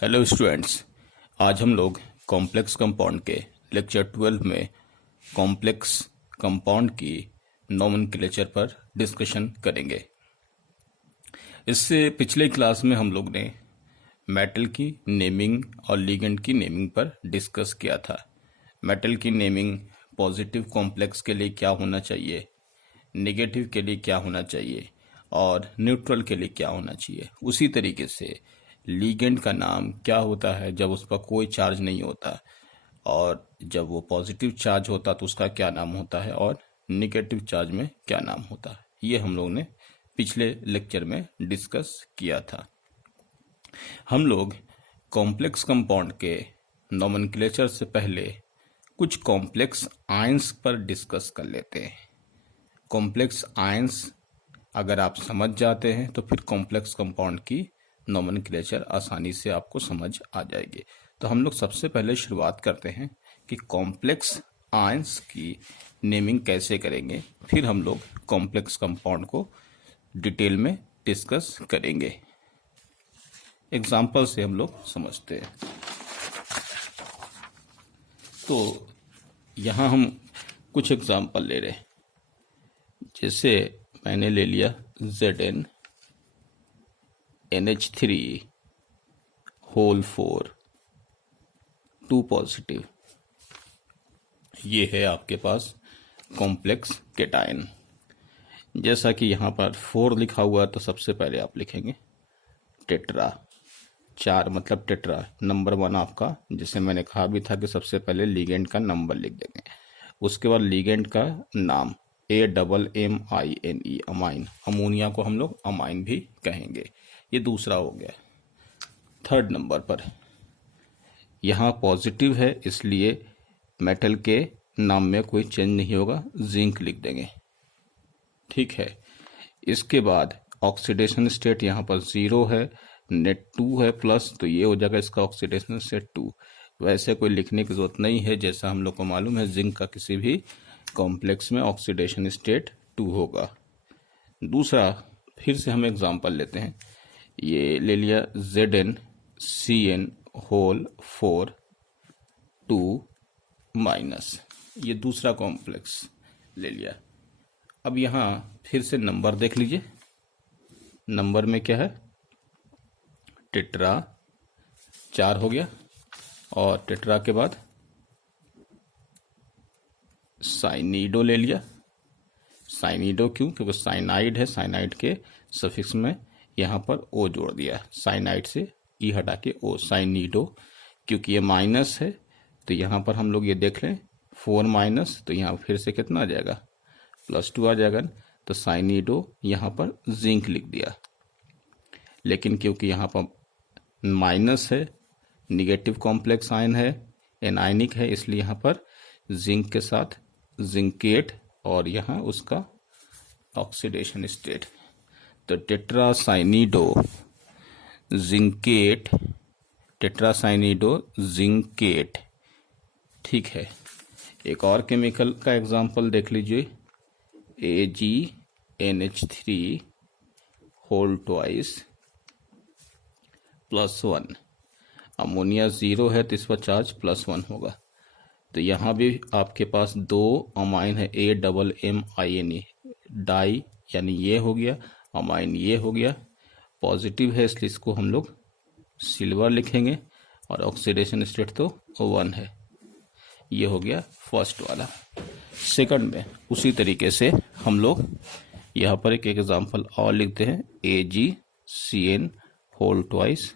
Hello students, आज हम लोग कॉम्प्लेक्स कंपाउंड के लेक्चर 12 में कॉम्प्लेक्स कंपाउंड की नोमेनक्लेचर पर डिस्कशन करेंगे। इससे पिछले क्लास में हम लोग ने मेटल की नेमिंग और लिगेंड की नेमिंग पर डिस्कस किया था। मेटल की नेमिंग पॉजिटिव कॉम्प्लेक्स के लिए क्या होना चाहिए, नेगेटिव के लिए क्या होना चाहिए और न्यूट्रल के लिए क्या होना चाहिए। उसी तरीके से लीगेंड का नाम क्या होता है जब उस पर कोई चार्ज नहीं होता, और जब वो पॉजिटिव चार्ज होता तो उसका क्या नाम होता है, और निगेटिव चार्ज में क्या नाम होता है। ये हम लोग ने पिछले लेक्चर में डिस्कस किया था। हम लोग कॉम्प्लेक्स कंपाउंड के नोमेनक्लेचर से पहले कुछ कॉम्प्लेक्स आयंस पर डिस्कस कर लेते हैं। कॉम्प्लेक्स आयंस अगर आप समझ जाते हैं तो फिर कॉम्प्लेक्स कंपाउंड की नोमेनक्लेचर आसानी से आपको समझ आ जाएगी। तो हम लोग सबसे पहले शुरुआत करते हैं कि कॉम्प्लेक्स आयंस की नेमिंग कैसे करेंगे, फिर हम लोग कॉम्प्लेक्स कंपाउंड को डिटेल में डिस्कस करेंगे। एग्जाम्पल से हम लोग समझते हैं। तो यहाँ हम कुछ एग्जाम्पल ले रहे हैं। जैसे मैंने ले लिया Zn NH3 होल 4 2 पॉजिटिव। ये है आपके पास कॉम्प्लेक्स केटायन। जैसा कि यहाँ पर 4 लिखा हुआ है तो सबसे पहले आप लिखेंगे टेट्रा। 4 मतलब टेट्रा, नंबर 1 आपका, जिसे मैंने कहा भी था कि सबसे पहले लिगेंड का नंबर लिख देंगे। उसके बाद लिगेंड का नाम AMMINE, अमाइन। अमोनिया को हम लोग अमाइन भी कहेंगे। ये दूसरा हो गया। थर्ड नंबर पर यहाँ पॉजिटिव है, इसलिए मेटल के नाम में कोई चेंज नहीं होगा, जिंक लिख देंगे। ठीक है। इसके बाद ऑक्सीडेशन स्टेट यहाँ पर 0 है, नेट 2 है प्लस, तो ये हो जाएगा इसका ऑक्सीडेशन स्टेट 2। वैसे कोई लिखने की जरूरत नहीं है, जैसा हम लोग को मालूम है जिंक का किसी भी कॉम्प्लेक्स में ऑक्सीडेशन स्टेट 2 होगा। दूसरा, फिर से हम एग्जांपल लेते हैं। ये ले लिया ZnCN होल 4 2 माइनस, ये दूसरा कॉम्प्लेक्स ले लिया। अब यहाँ फिर से नंबर देख लीजिए। नंबर में क्या है, टेट्रा 4 हो गया, और टेट्रा के बाद साइनिडो ले लिया। साइनिडो क्यों? क्योंकि साइनाइड है, साइनाइड के सफिक्स में यहाँ पर ओ जोड़ दिया, साइनाइड से ई हटा के ओ, साइनिडो। क्योंकि ये माइनस है तो यहाँ पर हम लोग ये देख लें 4 माइनस, तो यहाँ फिर से कितना आ जाएगा, +2 आ जाएगा। तो साइनिडो यहाँ पर जिंक लिख दिया। लेकिन क्योंकि यहाँ पर माइनस है, निगेटिव कॉम्प्लेक्स आयन है, एनायनिक है, इसलिए यहाँ पर जिंक के साथ जिंकेट और यहाँ उसका ऑक्सीडेशन स्टेट। तो टेट्रासाइनिडो जिंकेट, टेट्रासाइनिडो जिंकेट। ठीक है। एक और केमिकल का एग्जांपल देख लीजिए, AgNH3 होल 2 +1। अमोनिया 0 है तो इस पर चार्ज +1 होगा। तो यहाँ भी आपके पास 2 अमाइन है, AMMINE, डाई, यानी ये हो गया, अमाइन ये हो गया। पॉजिटिव है इसलिए इसको हम लोग सिल्वर लिखेंगे, और ऑक्सीडेशन स्टेट तो 1 है। ये हो गया फर्स्ट वाला। सेकंड में उसी तरीके से हम लोग यहाँ पर एक एग्जांपल और लिखते हैं, AgCN होल 2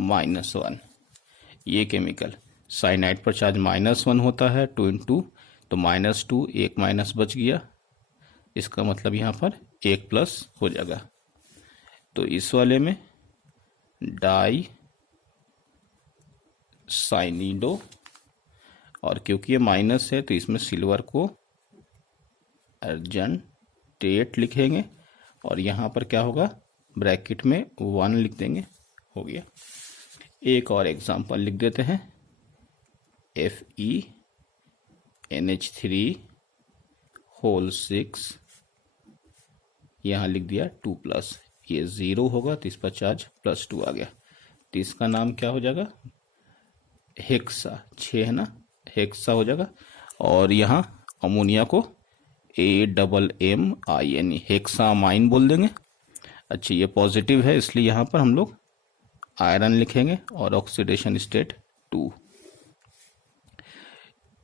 -1। ये केमिकल साइनाइड पर चार्ज -1 होता है, 2 × तो -2, एक माइनस बच गया, इसका मतलब यहाँ पर 1 प्लस हो जाएगा। तो इस वाले में डाई साइनिडो, और क्योंकि ये माइनस है तो इसमें सिल्वर को अर्जेंटेट लिखेंगे, और यहाँ पर क्या होगा, ब्रैकेट में 1 लिख देंगे, हो गया। एक और एग्जांपल लिख देते हैं, FeNH3 होल 6, यहाँ लिख दिया 2+, ये 0 होगा तो इस पर चार्ज +2 आ गया। तो इसका नाम क्या हो जाएगा, हेक्सा, 6 है ना, हेक्सा हो जाएगा। और यहाँ अमोनिया को AMMINE हेक्सामाइन बोल देंगे। अच्छा, ये पॉजिटिव है इसलिए यहाँ पर हम लोग आयरन लिखेंगे और ऑक्सीडेशन स्टेट 2,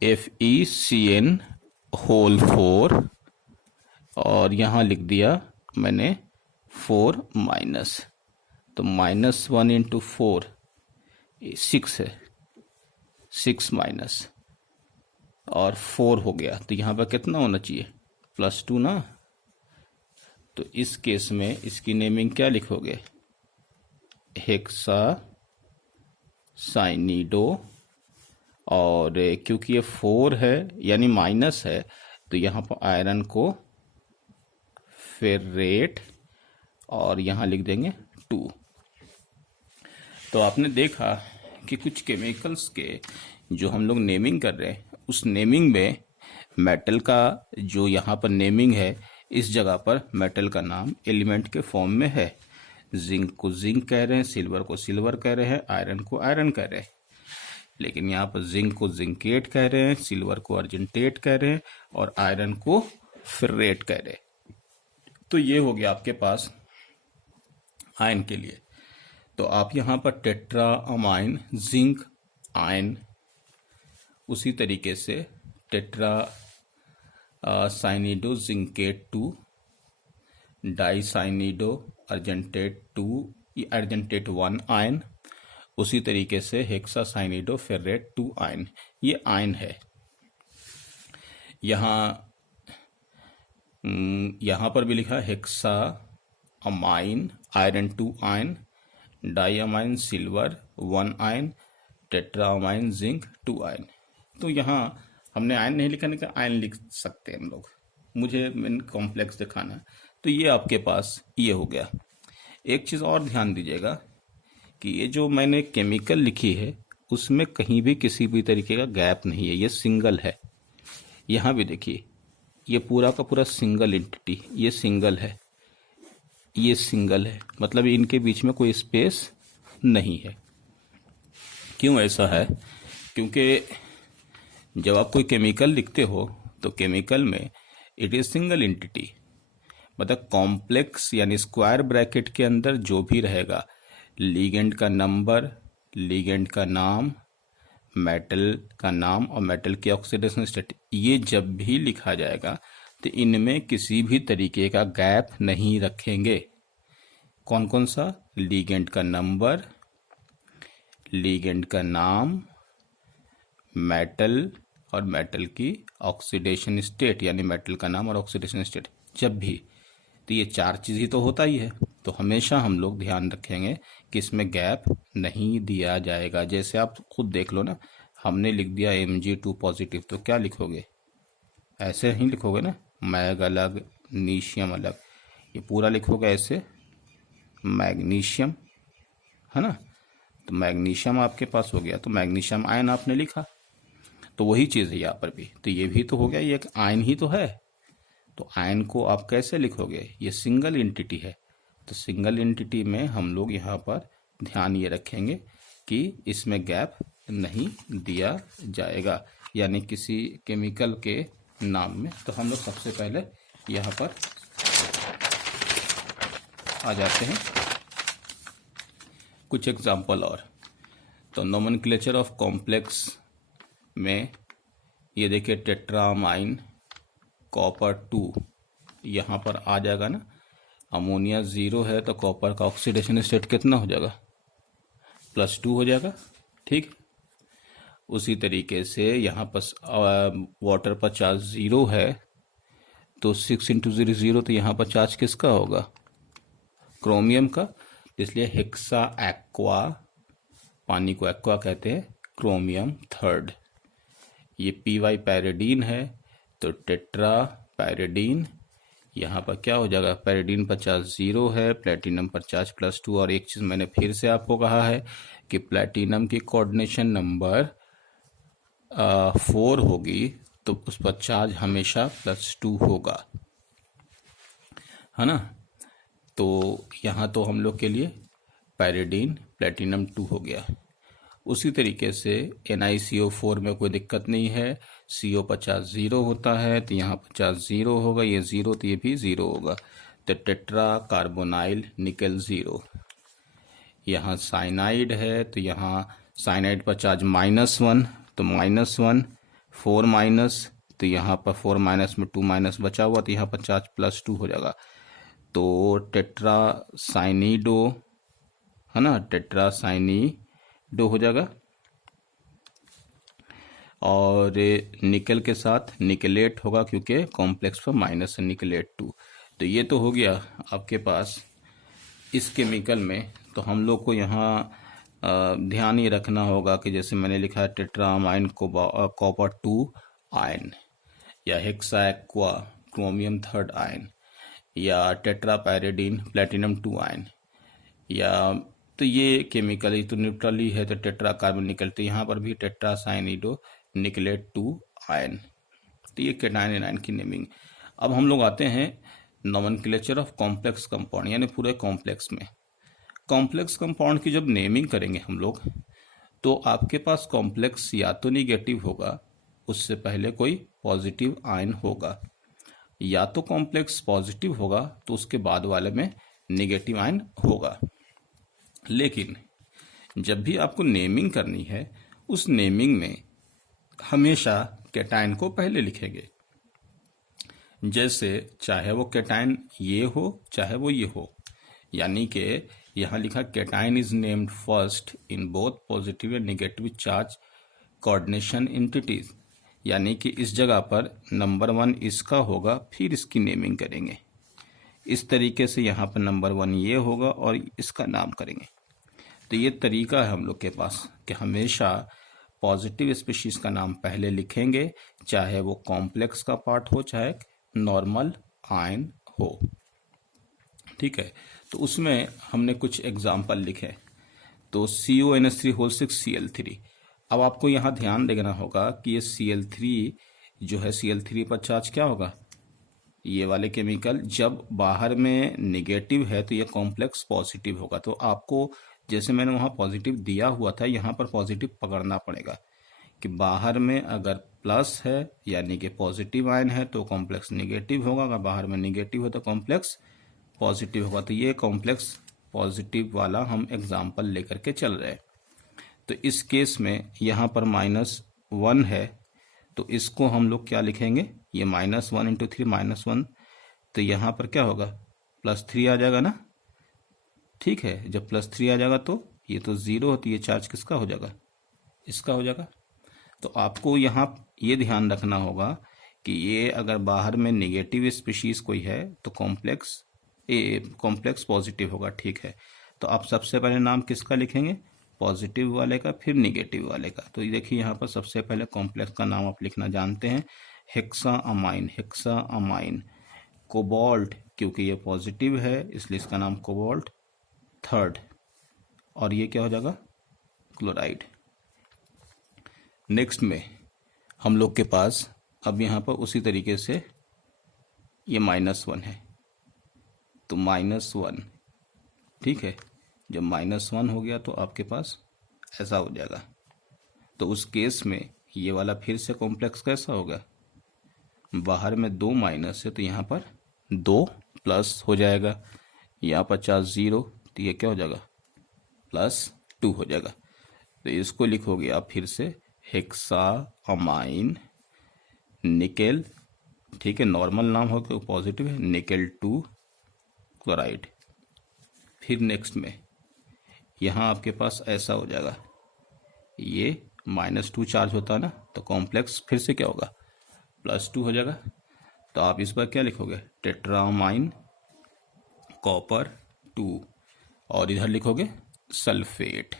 FeCN होल 4, और यहाँ लिख दिया मैंने 4 माइनस, तो -1 × 4 6 है, 6 माइनस और 4 हो गया, तो यहाँ पर कितना होना चाहिए, +2 ना। तो इस केस में इसकी नेमिंग क्या लिखोगे, हेक्सा साइनिडो, और क्योंकि ये 4 है यानी माइनस है तो यहाँ पर आयरन को फेरेट, और यहाँ लिख देंगे 2। तो आपने देखा कि कुछ केमिकल्स के जो हम लोग नेमिंग कर रहे हैं, उस नेमिंग में मेटल का जो यहाँ पर नेमिंग है, इस जगह पर मेटल का नाम एलिमेंट के फॉर्म में है। जिंक को जिंक कह रहे हैं, सिल्वर को सिल्वर कह रहे हैं, आयरन को आयरन कह रहे हैं। लेकिन यहाँ पर जिंक को जिंकेट कह रहे हैं, सिल्वर को अर्जेंटेट कह रहे हैं, और आयरन को फेरेट कह रहे हैं। तो ये हो गया आपके पास आयन के लिए। तो आप यहाँ पर टेट्रा अमाइन जिंक आयन, उसी तरीके से tetra cyanido zincate 2, di cyanido argentate 2, argentate 1 ion, उसी तरीके से हेक्सा साइनिडो फेरेट 2 आयन, ये आयन है। यहाँ पर भी लिखा hexa amine iron 2 ion, di amine silver 1 ion, tetra amine zinc 2 ion. तो यहाँ हमने आयन नहीं लिखा, नहीं आयन लिख सकते हम लोग, मुझे मेन कॉम्प्लेक्स दिखाना है। तो ये आपके पास ये हो गया। एक चीज़ और ध्यान दीजिएगा कि ये जो मैंने केमिकल लिखी है उसमें कहीं भी किसी भी तरीके का गैप नहीं है, ये सिंगल है। यहाँ भी देखिए, ये पूरा का पूरा सिंगल एंटिटी, ये सिंगल है, ये सिंगल है, मतलब इनके बीच में कोई स्पेस नहीं है। क्यों ऐसा है? क्योंकि जब आप कोई केमिकल लिखते हो तो केमिकल में इट इज सिंगल एंटिटी, मतलब कॉम्प्लेक्स यानी स्क्वायर ब्रैकेट के अंदर जो भी रहेगा, लिगेंड का नंबर, लिगेंड का नाम, मेटल का नाम और मेटल की ऑक्सीडेशन स्टेट, ये जब भी लिखा जाएगा तो इनमें किसी भी तरीके का गैप नहीं रखेंगे। कौन कौन सा? लिगेंड का नंबर, लिगेंड का नाम, मेटल और मेटल की ऑक्सीडेशन स्टेट, यानी मेटल का नाम और ऑक्सीडेशन स्टेट जब भी, तो ये 4 चीज़ ही तो होता ही है। तो हमेशा हम लोग ध्यान रखेंगे कि इसमें गैप नहीं दिया जाएगा। जैसे आप खुद देख लो ना, हमने लिख दिया Mg2 पॉजिटिव, तो क्या लिखोगे? ऐसे ही लिखोगे ना, मैग अलग, नीशियम अलग, ये पूरा लिखोगे ऐसे, मैग्नीशियम, है ना। तो मैग्नीशियम आपके पास हो गया, तो मैग्नीशियम आयन आपने लिखा, तो वही चीज़ है यहाँ पर भी। तो ये भी तो हो गया, ये एक आयन ही तो है। तो आयन को आप कैसे लिखोगे? ये सिंगल एंटिटी है, तो सिंगल एंटिटी में हम लोग यहाँ पर ध्यान ये रखेंगे कि इसमें गैप नहीं दिया जाएगा, यानी किसी केमिकल के नाम में। तो हम लोग सबसे पहले यहाँ पर आ जाते हैं कुछ एग्जाम्पल और। तो नोमेनक्लेचर ऑफ कॉम्प्लेक्स में ये देखिए, टेट्रामाइन कॉपर 2 यहाँ पर आ जाएगा ना। अमोनिया 0 है तो कॉपर का ऑक्सीडेशन स्टेट कितना हो जाएगा? +2 हो जाएगा, ठीक। उसी तरीके से यहाँ पर वाटर पर चार्ज 0 है, तो 6 × 0 0, तो यहाँ पर चार्ज किसका होगा? क्रोमियम का। इसलिए हेक्सा एक्वा, पानी को एक्वा कहते हैं, क्रोमियम 3rd। ये PY पैरिडीन है, तो टेट्रा पैरिडीन, यहाँ पर क्या हो जाएगा? पैरिडीन पर चार्ज 0 है, प्लेटिनम पर चार्ज +2। और एक चीज़ मैंने फिर से आपको कहा है कि प्लेटिनम की कोऑर्डिनेशन नंबर 4 होगी, तो उस पर चार्ज हमेशा +2 होगा, है ना। तो यहाँ तो हम लोग के लिए पैरिडीन प्लेटिनम 2 हो गया। उसी तरीके से NiCO4 में कोई दिक्कत नहीं है, CO50 0 होता है तो यहाँ 50 0 होगा, ये 0 तो ये भी 0 होगा, तो टेट्रा कार्बोनाइल निकल 0। यहाँ साइनाइड है तो यहाँ साइनाइड पर चार्ज -1 तो -1, 4 माइनस तो यहाँ पर 4 माइनस में 2 माइनस बचा हुआ तो यहाँ पर चार्ज +2 हो जाएगा, तो टेट्रा साइनिडो है ना, टेट्रा साइनिडो हो जाएगा। और निकल के साथ निकलेट होगा क्योंकि कॉम्प्लेक्स पर माइनस है, निकलेट 2। तो ये तो हो गया आपके पास इस केमिकल में। तो हम लोग को यहाँ ध्यान ये रखना होगा कि जैसे मैंने लिखा है टेट्रामाइन कॉपर 2 आयन, या हेक्सा एक्वा क्रोमियम 3 आयन, या टेट्रापैरेडीन प्लेटिनम 2 आयन, या तो ये केमिकल ये तो न्यूट्रल ही है तो टेट्रा कार्बन निकल, तो यहाँ पर भी टेट्रासाइनिडो निकलेट 2 आयन। तो ये केटायन आयन की नेमिंग। अब हम लोग आते हैं नोमेनक्लेचर ऑफ कॉम्प्लेक्स कंपाउंड, यानी पूरे कॉम्प्लेक्स में। कॉम्प्लेक्स कंपाउंड की जब नेमिंग करेंगे हम लोग तो आपके पास कॉम्प्लेक्स या तो निगेटिव होगा, उससे पहले कोई पॉजिटिव आयन होगा, या तो कॉम्प्लेक्स पॉजिटिव होगा तो उसके बाद वाले में निगेटिव आयन होगा। लेकिन जब भी आपको नेमिंग करनी है उस नेमिंग में हमेशा कैटायन को पहले लिखेंगे, जैसे चाहे वो कैटायन ये हो चाहे वो ये हो, यानी कि यहाँ लिखा cation is named first in both positive and negative charge coordination entities, यानी कि इस जगह पर नंबर 1 इसका होगा फिर इसकी नेमिंग करेंगे। इस तरीके से यहाँ पर नंबर 1 ये होगा और इसका नाम करेंगे। तो ये तरीका है हम लोग के पास कि हमेशा पॉजिटिव स्पीशीज का नाम पहले लिखेंगे, चाहे वो कॉम्प्लेक्स का पार्ट हो चाहे नॉर्मल आयन हो। ठीक है, तो उसमें हमने कुछ एग्जाम्पल लिखे। तो CONH3 Cl3। अब आपको यहाँ ध्यान देना होगा कि ये Cl3 जो है, Cl3 पर चार्ज क्या होगा, ये वाले केमिकल जब बाहर में निगेटिव है तो ये कॉम्प्लेक्स पॉजिटिव होगा। तो आपको जैसे मैंने वहाँ पॉजिटिव दिया हुआ था, यहाँ पर पॉजिटिव पकड़ना पड़ेगा कि बाहर में अगर प्लस है यानी कि पॉजिटिव आयन है तो कॉम्प्लेक्स निगेटिव होगा, अगर बाहर में निगेटिव है तो कॉम्प्लेक्स पॉजिटिव होगा। तो ये कॉम्प्लेक्स पॉजिटिव वाला हम एग्जाम्पल लेकर के चल रहे हैं। तो इस केस में यहाँ पर -1 है तो इसको हम लोग क्या लिखेंगे, ये -1 × 3 -1, तो यहाँ पर क्या होगा +3 आ जाएगा ना। ठीक है, जब +3 आ जाएगा तो ये तो 0 होती है, चार्ज किसका हो जाएगा, इसका हो जाएगा। तो आपको यहाँ ये ध्यान रखना होगा कि ये अगर बाहर में नेगेटिव स्पीशीज कोई है तो कॉम्प्लेक्स पॉजिटिव होगा। ठीक है, तो आप सबसे पहले नाम किसका लिखेंगे, पॉजिटिव वाले का, फिर निगेटिव वाले का। तो ये देखिए यहाँ पर सबसे पहले कॉम्प्लेक्स का नाम आप लिखना जानते हैं, हेक्साअमाइन। कोबाल्ट, क्योंकि ये पॉजिटिव है इसलिए इसका नाम कोबाल्ट 3, और ये क्या हो जाएगा, क्लोराइड। नेक्स्ट में हम लोग के पास अब यहाँ पर उसी तरीके से ये -1 है तो -1। ठीक है, जब -1 हो गया तो आपके पास ऐसा हो जाएगा। तो उस केस में ये वाला फिर से कॉम्प्लेक्स कैसा होगा, बाहर में 2 माइनस है तो यहाँ पर 2 प्लस हो जाएगा, यहाँ पर चार्ज 0 तो ये क्या हो जाएगा +2 हो जाएगा। तो इसको लिखोगे आप फिर से हेक्साअमाइन निकेल। ठीक है, नॉर्मल नाम हो क्योंकि पॉजिटिव है, निकेल 2 क्लोराइड। फिर नेक्स्ट में यहाँ आपके पास ऐसा हो जाएगा, ये -2 चार्ज होता है ना तो कॉम्प्लेक्स फिर से क्या होगा +2 हो जाएगा। तो आप इस पर क्या लिखोगे, टेट्रामाइन कॉपर 2, और इधर लिखोगे सल्फेट,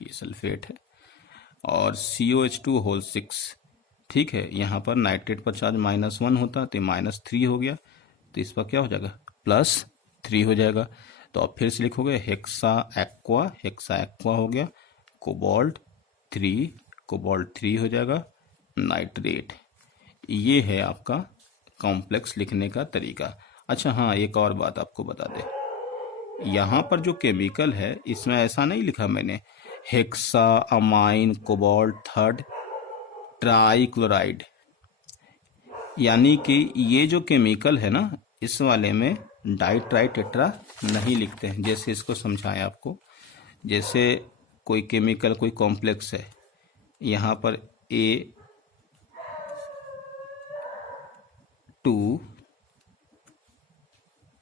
ये सल्फेट है, और COH2 ठीक है, यहाँ पर नाइट्रेट पर चार्ज -1 होता तो -3 हो गया, तो इस पर क्या हो जाएगा +3 हो जाएगा। तो आप फिर से लिखोगे हेक्सा एक्वा हो गया, कोबाल्ट 3 हो जाएगा, नाइट्रेट। ये है आपका कॉम्प्लेक्स लिखने का तरीका। अच्छा हाँ, एक और बात आपको बता दें, यहाँ पर जो केमिकल है इसमें ऐसा नहीं लिखा मैंने, hexa amine cobalt third trichloride, यानी कि ये जो केमिकल है ना इस वाले में डाई ट्राई टेट्रा नहीं लिखते हैं। जैसे इसको समझाएं आपको, जैसे कोई केमिकल कोई कॉम्प्लेक्स है, यहाँ पर A2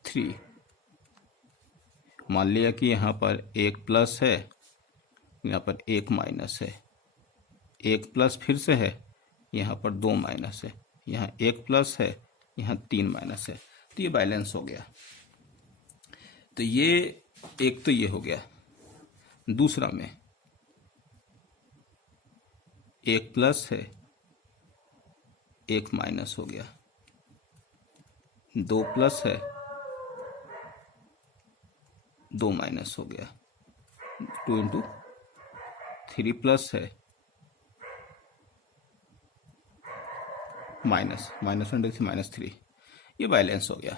3, मान लिया कि यहाँ पर एक प्लस है, यहाँ पर एक माइनस है, एक प्लस फिर से है, यहाँ पर दो माइनस है, यहाँ एक प्लस है, यहाँ तीन माइनस है, तो ये बैलेंस हो गया। तो ये एक तो ये हो गया। दूसरा में एक प्लस है, एक माइनस हो गया, दो प्लस है, दो माइनस हो गया, 2 इंटू 3 प्लस है, माइनस -3, ये बैलेंस हो गया।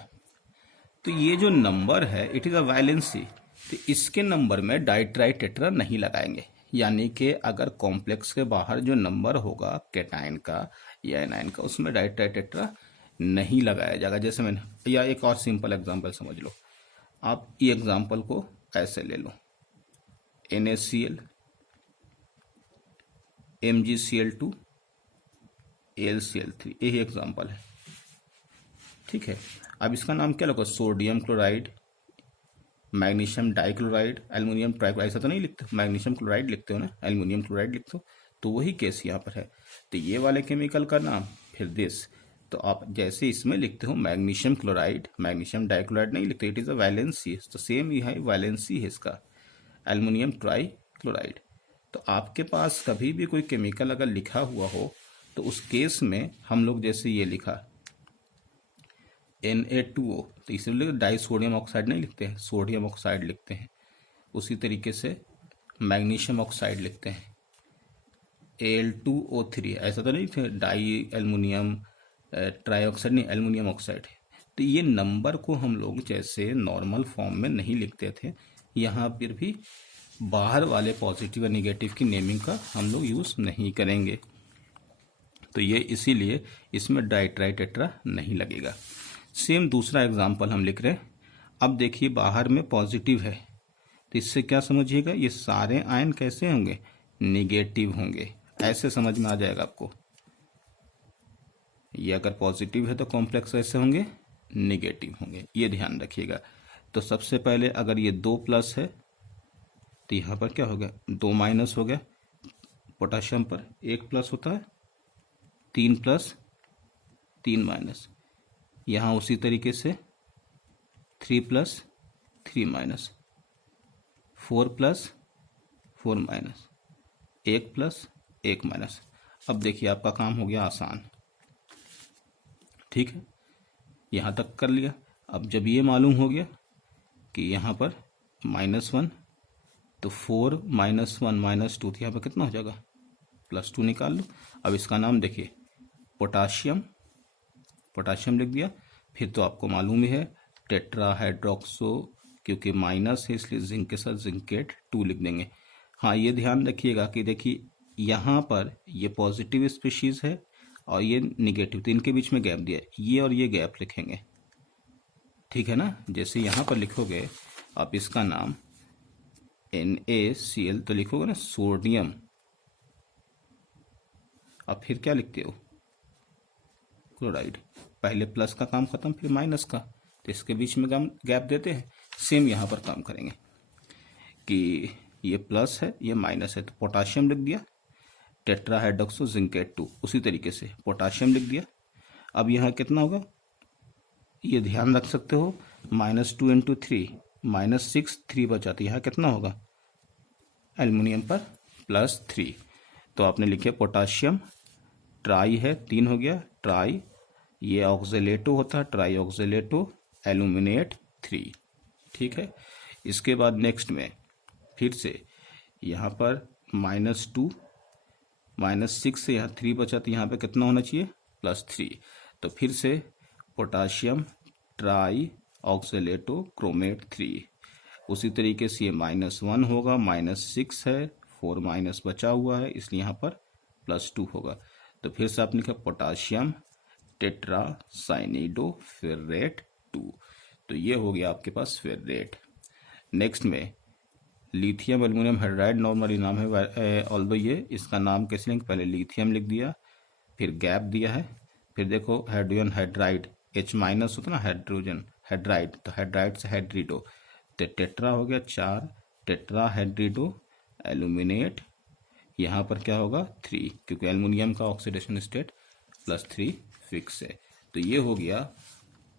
तो ये जो नंबर है इट इज़ अ वैलेंसी, तो इसके नंबर में डाइट्राई टेट्रा नहीं लगाएंगे, यानी कि अगर कॉम्प्लेक्स के बाहर जो नंबर होगा कैटायन का या एनायन का उसमें डाइट्राई टेट्रा नहीं लगाया जाएगा। जैसे मैंने, या एक और सिंपल एग्जांपल समझ लो, आप ये एग्जांपल को ऐसे ले लो, NaCl MgCl2 AlCl3, यही एग्जांपल है, ठीक है। अब इसका नाम क्या रखो, sodium chloride, magnesium dichloride, aluminium trichloride, ऐसा तो नहीं लिखते, मैग्नीशियम क्लोराइड लिखते हो ना, एल्युमिनियम क्लोराइड लिखते हो, तो वही केस यहाँ पर है। तो ये वाले केमिकल का नाम, फिर दिस, तो आप जैसे इसमें लिखते हो मैग्नीशियम क्लोराइड, मैग्नीशियम डाइक्लोराइड नहीं लिखते, इट इज़ अ वैलेंसी, तो सेम ये है वैलेंसी है इसका, एल्युमिनियम ट्राइक्लोराइड। तो आपके पास कभी भी कोई केमिकल अगर लिखा हुआ हो तो उस केस में हम लोग जैसे ये लिखा Na2O, तो इसलिए डाई सोडियम ऑक्साइड नहीं लिखते हैं, सोडियम ऑक्साइड लिखते हैं। उसी तरीके से मैग्नीशियम ऑक्साइड लिखते हैं Al2O3, ऐसा तो नहीं थे डाई एल्युमिनियम ट्राइऑक्साइड, नहीं एल्युमिनियम ऑक्साइड है। तो ये नंबर को हम लोग जैसे नॉर्मल फॉर्म में नहीं लिखते थे, यहाँ पर भी बाहर वाले पॉजिटिव और निगेटिव की नेमिंग का हम लोग यूज़ नहीं करेंगे। तो ये इसीलिए इसमें डाइट्राई टेट्रा नहीं लगेगा। सेम दूसरा एग्जाम्पल हम लिख रहे हैं। अब देखिए बाहर में पॉजिटिव है, तो इससे क्या समझिएगा, ये सारे आयन कैसे होंगे, निगेटिव होंगे, ऐसे समझ में आ जाएगा आपको। ये अगर पॉजिटिव है तो कॉम्प्लेक्स ऐसे होंगे, निगेटिव होंगे, ये ध्यान रखिएगा। तो सबसे पहले अगर ये 2 प्लस है तो यहाँ पर क्या हो गया, 2 माइनस हो गया, पोटाशियम पर 1 प्लस होता है, 3 प्लस 3 माइनस, यहाँ उसी तरीके से 3 plus 3 minus, 4 plus 4 minus, 1 plus 1 minus. अब देखिए आपका काम हो गया आसान, ठीक है, यहाँ तक कर लिया। अब जब ये मालूम हो गया कि यहाँ पर -1, तो 4 - 1 - 2, तो यहाँ पर कितना हो जाएगा, +2 निकाल लो। अब इसका नाम देखिए पोटाशियम, पोटाशियम लिख दिया। फिर तो आपको मालूम ही है टेट्रा हाइड्रोक्सो, क्योंकि माइनस है इसलिए जिंक के साथ जिंकेट 2 लिख देंगे। हाँ ये ध्यान रखिएगा कि देखिए यहाँ पर ये पॉजिटिव स्पीशीज है और ये निगेटिव, तो इनके बीच में गैप दिया है, ये और ये गैप लिखेंगे, ठीक है ना। जैसे यहाँ पर लिखोगे आप इसका नाम NaCl, तो लिखोगे ना सोडियम, अब फिर क्या लिखते हो, क्लोराइड, पहले प्लस का काम खत्म फिर माइनस का, तो इसके बीच में गैप देते हैं। सेम यहाँ पर काम करेंगे कि ये प्लस है ये माइनस है, तो पोटाशियम लिख दिया, टेट्रा हाइड्रोक्सो जिंकेट 2, उसी तरीके से पोटाशियम लिख दिया। अब यहाँ कितना होगा, ये ध्यान रख सकते हो, -2 × 3 -6, 3 बचा, तो यहाँ कितना होगा, एल्युमिनियम पर +3, तो आपने लिखे पोटाशियम, ट्राई है 3 हो गया, ट्राई, ये ऑक्सीलेटो होता है, ट्राई ऑक्सीलेटो एल्यूमिनेट 3, ठीक है। इसके बाद नेक्स्ट में फिर से यहाँ पर -2 -6 से यहाँ 3 बचा, तो यहाँ पे कितना होना चाहिए, +3, तो फिर से पोटाशियम ट्राई ऑक्सीलेटो क्रोमेट 3। उसी तरीके से ये -1 होगा, -6 है, 4 माइनस बचा हुआ है इसलिए यहाँ पर +2 होगा। तो फिर से आपने लिखा पोटाशियम टेट्रासाइनिडो फेरेट 2। तो ये हो गया आपके पास फेरेट। नेक्स्ट में लिथियम एल्युमिनियम हाइड्राइड नॉर्मली नाम है, ऑल्दो ये इसका नाम कैसे लिखेंगे, पहले लिथियम लिख दिया, फिर गैप दिया है, फिर देखो हाइड्रोजन हाइड्राइड H- होता ना हाइड्रोजन हाइड्राइड, तो हाइड्राइड से हाइड्रिडो, तो टेट्रा हो गया 4, टेट्रा हाइड्रिडो एल्यूमिनेट, यहाँ पर क्या होगा 3, क्योंकि एल्युमिनियम का ऑक्सीडेशन स्टेट +3 फिक्स है। तो ये हो गया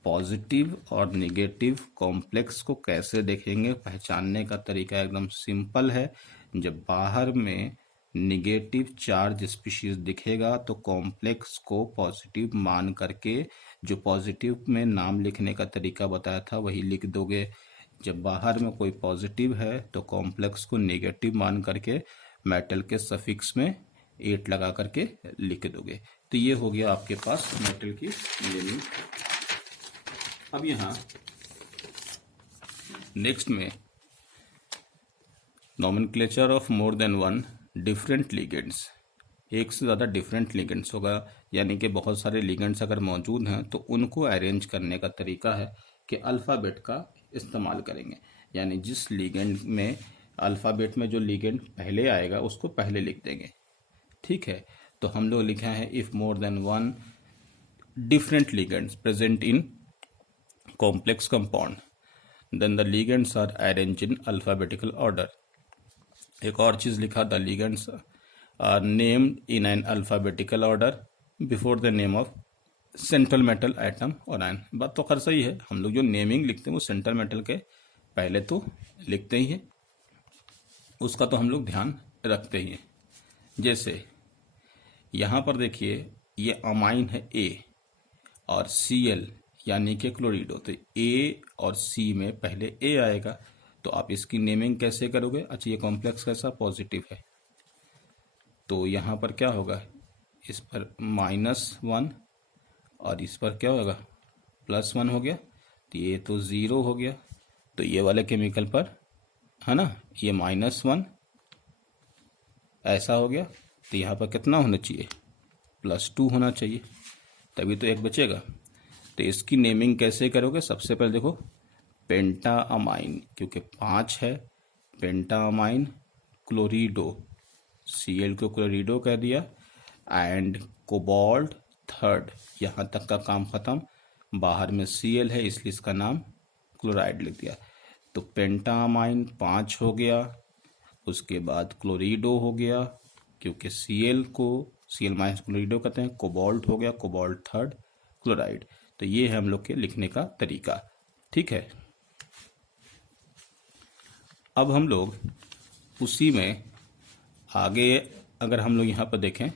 पॉजिटिव और नेगेटिव कॉम्प्लेक्स को कैसे देखेंगे, पहचानने का तरीका एकदम सिंपल है। जब बाहर में नेगेटिव चार्ज स्पीशीज दिखेगा तो कॉम्प्लेक्स को पॉजिटिव मान करके, जो पॉजिटिव में नाम लिखने का तरीका बताया था वही लिख दोगे। जब बाहर में कोई पॉजिटिव है तो कॉम्प्लेक्स को नेगेटिव मान करके मेटल के सफिक्स में 8 लगा करके लिख दोगे। तो ये हो गया आपके पास मेटल की नेमिंग। अब यहाँ नेक्स्ट में nomenclature of more than one different ligands, एक से ज़्यादा डिफरेंट लिगेंड्स होगा, यानी कि बहुत सारे लिगेंड्स अगर मौजूद हैं तो उनको अरेंज करने का तरीका है कि अल्फ़ाबेट का इस्तेमाल करेंगे। यानी जिस लिगेंड में अल्फ़ाबेट में जो लिगेंड पहले आएगा उसको पहले लिख देंगे, ठीक है। तो हम लोग लिखा है if more than one different ligands present in complex compound then the ligands are arranged in alphabetical order। एक और चीज लिखा, the ligands are named in an alphabetical order before the name of central metal atom or ion। बात तो खैर सही है, हम लोग जो नेमिंग लिखते हैं वो सेंट्रल मेटल के पहले तो लिखते ही हैं, उसका तो हम लोग ध्यान रखते ही हैं। जैसे यहाँ पर देखिए ये अमाइन है A और Cl यानी कि क्लोरिडो, तो ए और सी में पहले ए आएगा, तो आप इसकी नेमिंग कैसे करोगे। अच्छा ये कॉम्प्लेक्स कैसा पॉजिटिव है, तो यहाँ पर क्या होगा, इस पर -1 और इस पर क्या होगा +1 हो गया, तो ये तो 0 हो गया। तो ये वाले केमिकल पर है ना ये -1 ऐसा हो गया, तो यहाँ पर कितना होना चाहिए +2 होना चाहिए, तभी तो एक बचेगा। तो इसकी नेमिंग कैसे करोगे, सबसे पहले देखो पेंटा अमाइन, क्योंकि 5 है, पेंटा अमाइन क्लोरिडो, Cl को क्लोरिडो कह दिया, एंड कोबाल्ट 3, यहाँ तक का काम खत्म, बाहर में Cl है इसलिए इसका नाम क्लोराइड लिख दिया। तो पेंटा अमाइन 5 हो गया, उसके बाद क्लोरिडो हो गया, क्योंकि Cl को Cl- क्लोरिडो कहते हैं, कोबाल्ट हो गया, कोबाल्ट 3 क्लोराइड। तो ये है हम लोग के लिखने का तरीका, ठीक है। अब हम लोग उसी में आगे अगर हम लोग यहाँ पर देखें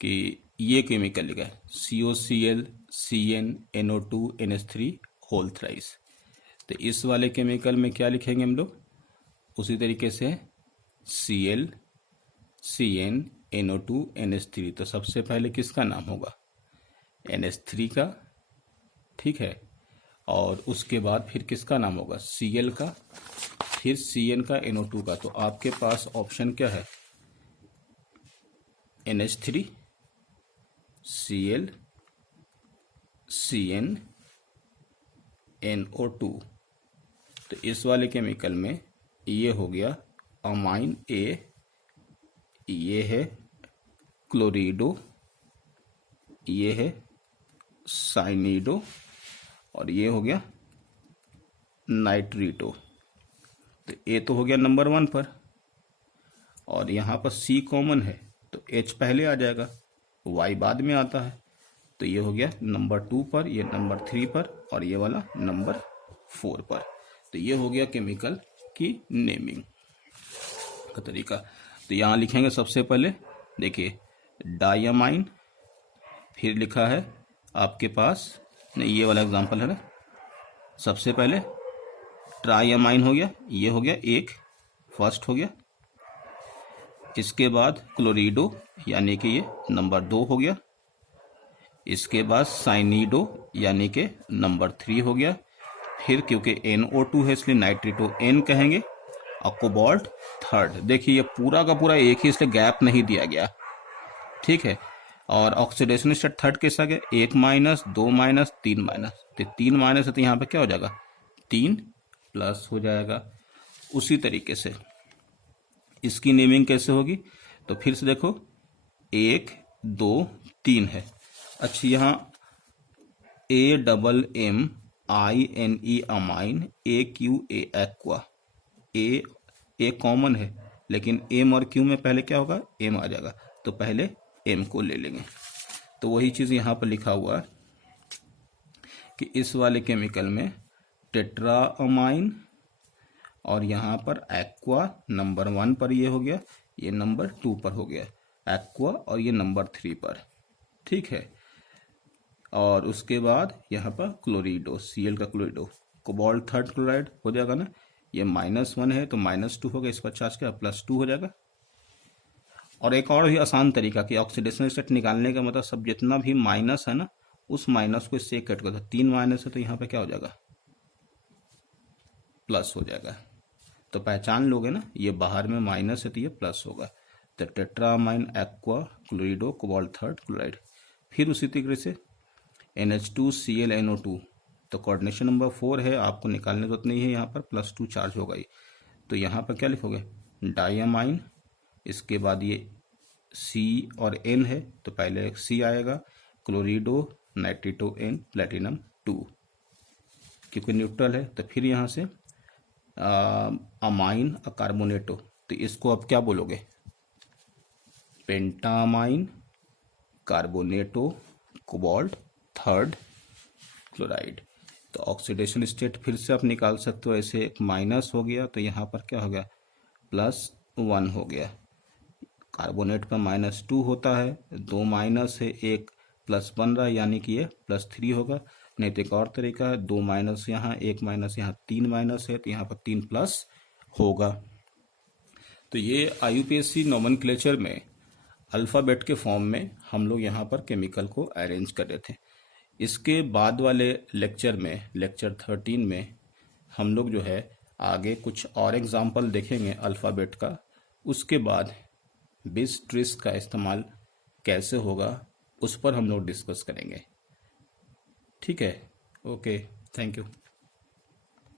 कि ये केमिकल लिखा है COCl CnNO2 NH3 whole thrice, तो इस वाले केमिकल में क्या लिखेंगे हम लोग, उसी तरीके से Cl CnNO2 NH3, तो सबसे पहले किसका नाम होगा NH3 का, ठीक है, और उसके बाद फिर किसका नाम होगा Cl का, फिर Cn का NO2 का। तो आपके पास ऑप्शन क्या है NH3 Cl Cn NO2। तो इस वाले केमिकल में ये हो गया अमाइन A, ये है क्लोरिडो, ये है साइनिडो, और ये हो गया नाइट्रिटो। तो ए तो हो गया नंबर 1 पर, और यहाँ पर C कॉमन है तो H पहले आ जाएगा, Y बाद में आता है, तो ये हो गया नंबर 2 पर, ये नंबर 3 पर, और ये वाला नंबर 4 पर। तो ये हो गया केमिकल की नेमिंग का तरीका। तो यहाँ लिखेंगे सबसे पहले देखिए डायमाइन, फिर लिखा है आपके पास नहीं, ये वाला एग्जांपल है ना, सबसे पहले ट्राइअमाइन हो गया, ये हो गया एक फर्स्ट हो गया, इसके बाद क्लोरिडो यानी कि ये नंबर 2 हो गया, इसके बाद साइनिडो यानी कि नंबर 3 हो गया, फिर क्योंकि NO2 है इसलिए नाइट्रेटो N कहेंगे, और कोबाल्ट थर्ड। देखिए ये पूरा का पूरा एक ही, इसलिए गैप नहीं दिया गया, ठीक है। और ऑक्सीडेशन स्टेट थर्ड कैसा गया, 1 माइनस 2 माइनस 3 माइनस, तो 3 माइनस है तो यहाँ पे क्या हो जाएगा 3 प्लस हो जाएगा। उसी तरीके से इसकी नेमिंग कैसे होगी, तो फिर से देखो 1 2 3 है। अच्छा यहाँ AMMINE अमाइन, AQA एक्वा, ए कॉमन है लेकिन एम और क्यू में पहले क्या होगा एम आ जाएगा, तो पहले एम को ले लेंगे। तो वही चीज़ यहाँ पर लिखा हुआ है कि इस वाले केमिकल में टेट्रा अमाइन, और यहाँ पर एक्वा नंबर 1 पर ये हो गया, ये नंबर 2 पर हो गया एक्वा, और ये नंबर 3 पर, ठीक है। और उसके बाद यहाँ पर क्लोरिडो, Cl का क्लोरिडो, कोबाल्ट थर्ड क्लोराइड हो जाएगा ना, ये -1 है तो -2 होगा, इस पर चार्ज क्या +2 हो जाएगा। और एक और भी आसान तरीका कि ऑक्सीडेशन स्टेट निकालने का मतलब सब जितना भी माइनस है ना, उस माइनस को इससे कट कर दो, 3 माइनस है तो यहाँ पे क्या हो जाएगा प्लस हो जाएगा। तो पहचान लोगे ना, ये बाहर में माइनस है तो ये प्लस होगा। तो टेट्रामाइन एक्वा क्लोरिडो कोबाल्ट थर्ड क्लोराइड। फिर उसी तरीके से NH2Cl NO2, तो कोऑर्डिनेशन नंबर 4 है, आपको निकालने की जरूरत नहीं है, यहाँ पर +2 चार्ज होगा ही। तो यहाँ पर क्या लिखोगे डायमाइन, इसके बाद ये C और N है तो पहले C आएगा, क्लोरिडो नाइट्रेटो N प्लेटिनम 2, क्योंकि न्यूट्रल है। तो फिर यहाँ से अमाइन कार्बोनेटो, तो इसको अब क्या बोलोगे पेंटामाइन कार्बोनेटो कोबाल्ट थर्ड क्लोराइड। तो ऑक्सीडेशन स्टेट फिर से आप निकाल सकते हो, ऐसे एक माइनस हो गया तो यहाँ पर क्या हो गया +1 हो गया। कार्बोनेट का -2 होता है, 2 माइनस है, 1 प्लस बन रहा है, यानी कि ये +3 होगा। नहीं तो एक और तरीका है, 2 माइनस यहाँ 1 माइनस यहाँ 3 माइनस है तो यहाँ पर 3 प्लस होगा। तो ये IUPAC नोमेनक्लेचर में अल्फ़ाबेट के फॉर्म में हम लोग यहाँ पर केमिकल को अरेंज कर रहे थे। इसके बाद वाले लेक्चर में, लेक्चर 13 में, हम लोग जो है आगे कुछ और एग्जाम्पल देखेंगे अल्फ़ाबेट का। उसके बाद बिस ट्रिस का इस्तेमाल कैसे होगा उस पर हम लोग डिस्कस करेंगे, ठीक है। Okay, thank you.